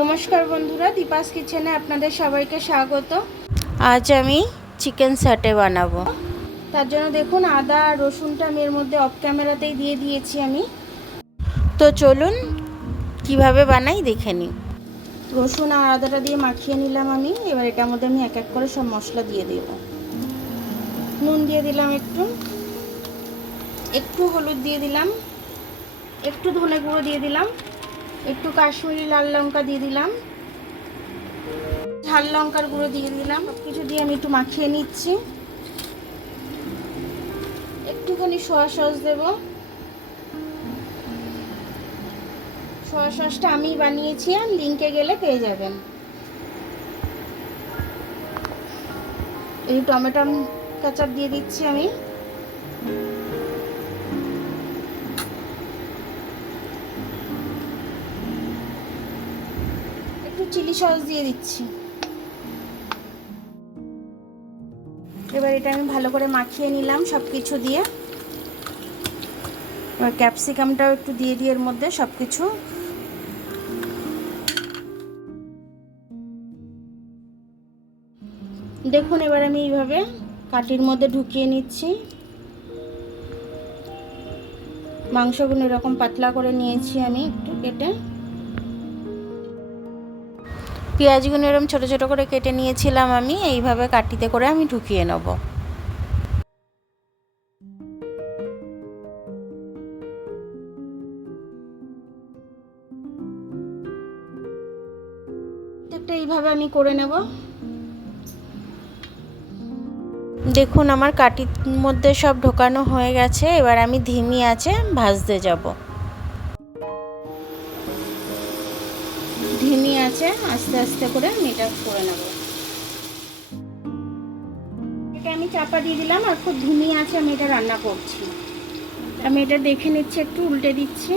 নমস্কার বন্ধুরা, দীপাস কিচেনে আপনাদের সবাইকে স্বাগত। আজ আমি চিকেন স্যাটে বানাবো। তার জন্য দেখুন আদা আর রসুনটা আমি এর মধ্যে অফ ক্যামেরাতেই দিয়ে দিয়েছি আমি। তো চলুন কিভাবে বানাই দেখে নিই। রসুন আর আদাটা দিয়ে মাখিয়ে নিলাম আমি। এবার এটার মধ্যে আমি এক এক করে সব মশলা দিয়ে দেব। নুন দিয়ে দিলাম, একটু হলুদ দিয়ে দিলাম, একটু ধনে গুঁড়ো দিয়ে দিলাম, একটু কাশ্মীরি লাল লঙ্কা দিয়ে দিলাম, ঝাল লঙ্কার গুঁড়ো দিয়ে দিলাম। সব কিছু দিয়ে আমি একটু মাখিয়ে নিচ্ছি। একটুখানি সয়া সস দেব। সয়া সসটা আমি বানিয়েছি, আর লিঙ্কে গেলে পেয়ে যাবেন। এই টমেটো কেচাপ দিয়ে দিচ্ছি আমি। একটু চিলি সস দিয়ে দিচ্ছি। এবার এটা আমি ভালো করে মাখিয়ে নিলাম সব কিছু দিয়ে। এবার ক্যাপসিকামটাও একটু দিয়ে দিই এর মধ্যে সব কিছু। দেখুন এবার আমি এইভাবে কাঠির মধ্যে ঢুকিয়ে নিচ্ছি। মাংসগুলো এরকম পাতলা করে নিয়েছি আমি একটু কেটে। পেঁয়াজগুলো এরকম ছোটো ছোটো করে কেটে নিয়েছিলাম আমি। এইভাবে কাঠিতে করে আমি ঢুকিয়ে নেব। এইভাবে আমি করে নেব। দেখুন আমার কাঠির মধ্যে সব ঢোকানো হয়ে গেছে। এবার আমি ধিমি আঁচে ভাজতে যাব। ধিমি আঁচে আস্তে আস্তে করে আমি এটা করে নেব। এটা আমি চাপা দিয়ে দিলাম, আর খুব ধিমি আঁচে আমি এটা রান্না করছি। আমি এটা দেখে নিচ্ছি, একটু উল্টে দিচ্ছি।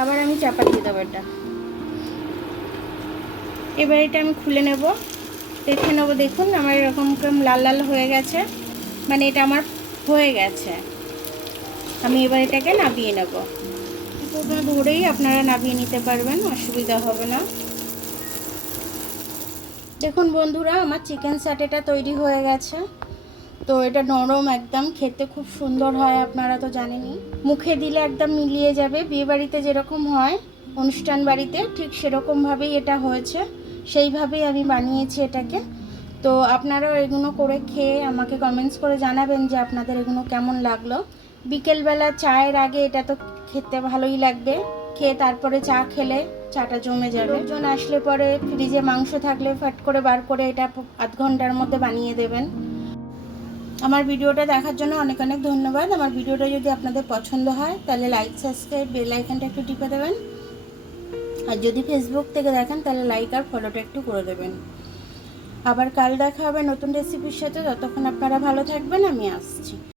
আবার আমি চাপা দিয়ে দেবো এটা। এবার এটা আমি খুলে নেব, দেখে নেব। দেখুন আমার এরকম লাল লাল হয়ে গেছে, মানে এটা আমার হয়ে গেছে। আমি এবার এটাকে নাবিয়ে নেব। ধরেই আপনারা নাবিয়ে নিতে পারবেন, অসুবিধা হবে না। দেখুন বন্ধুরা, আমার চিকেন স্যাটেটা তৈরি হয়ে গেছে। তো এটা নরম একদম, খেতে খুব সুন্দর হয়, আপনারা তো জানেনই। মুখে দিলে একদম মিলিয়ে যাবে। বিয়েবাড়িতে যেরকম হয়, অনুষ্ঠান বাড়িতে, ঠিক সেরকমভাবেই এটা হয়েছে। সেইভাবেই আমি বানিয়েছি এটাকে। তো আপনারাও এগুলো করে খেয়ে আমাকে কমেন্টস করে জানাবেন যে আপনাদের এগুলো কেমন লাগলো। বিকেলবেলা চায়ের আগে এটা তো খেতে ভালোই লাগবে। খেয়ে তারপরে চা খেলে চাটা জমে যাবে। লোকজন আসলে পরে ফ্রিজে মাংস থাকলে ফাট করে বার করে এটা আধ ঘন্টার মধ্যে বানিয়ে দেবেন। আমার ভিডিওটা দেখার জন্য অনেক অনেক ধন্যবাদ। আমার ভিডিওটা যদি আপনাদের পছন্দ হয় তাহলে লাইক, সাবস্ক্রাইব, বেল আইকনটা একটু টিপে দেবেন। আর যদি ফেসবুক থেকে দেখেন তাহলে লাইক আর ফলোটা একটু করে দেবেন। আবার কাল দেখা হবে নতুন রেসিপির সাথে। ততক্ষণ আপনারা ভালো থাকবেন, আমি আসছি।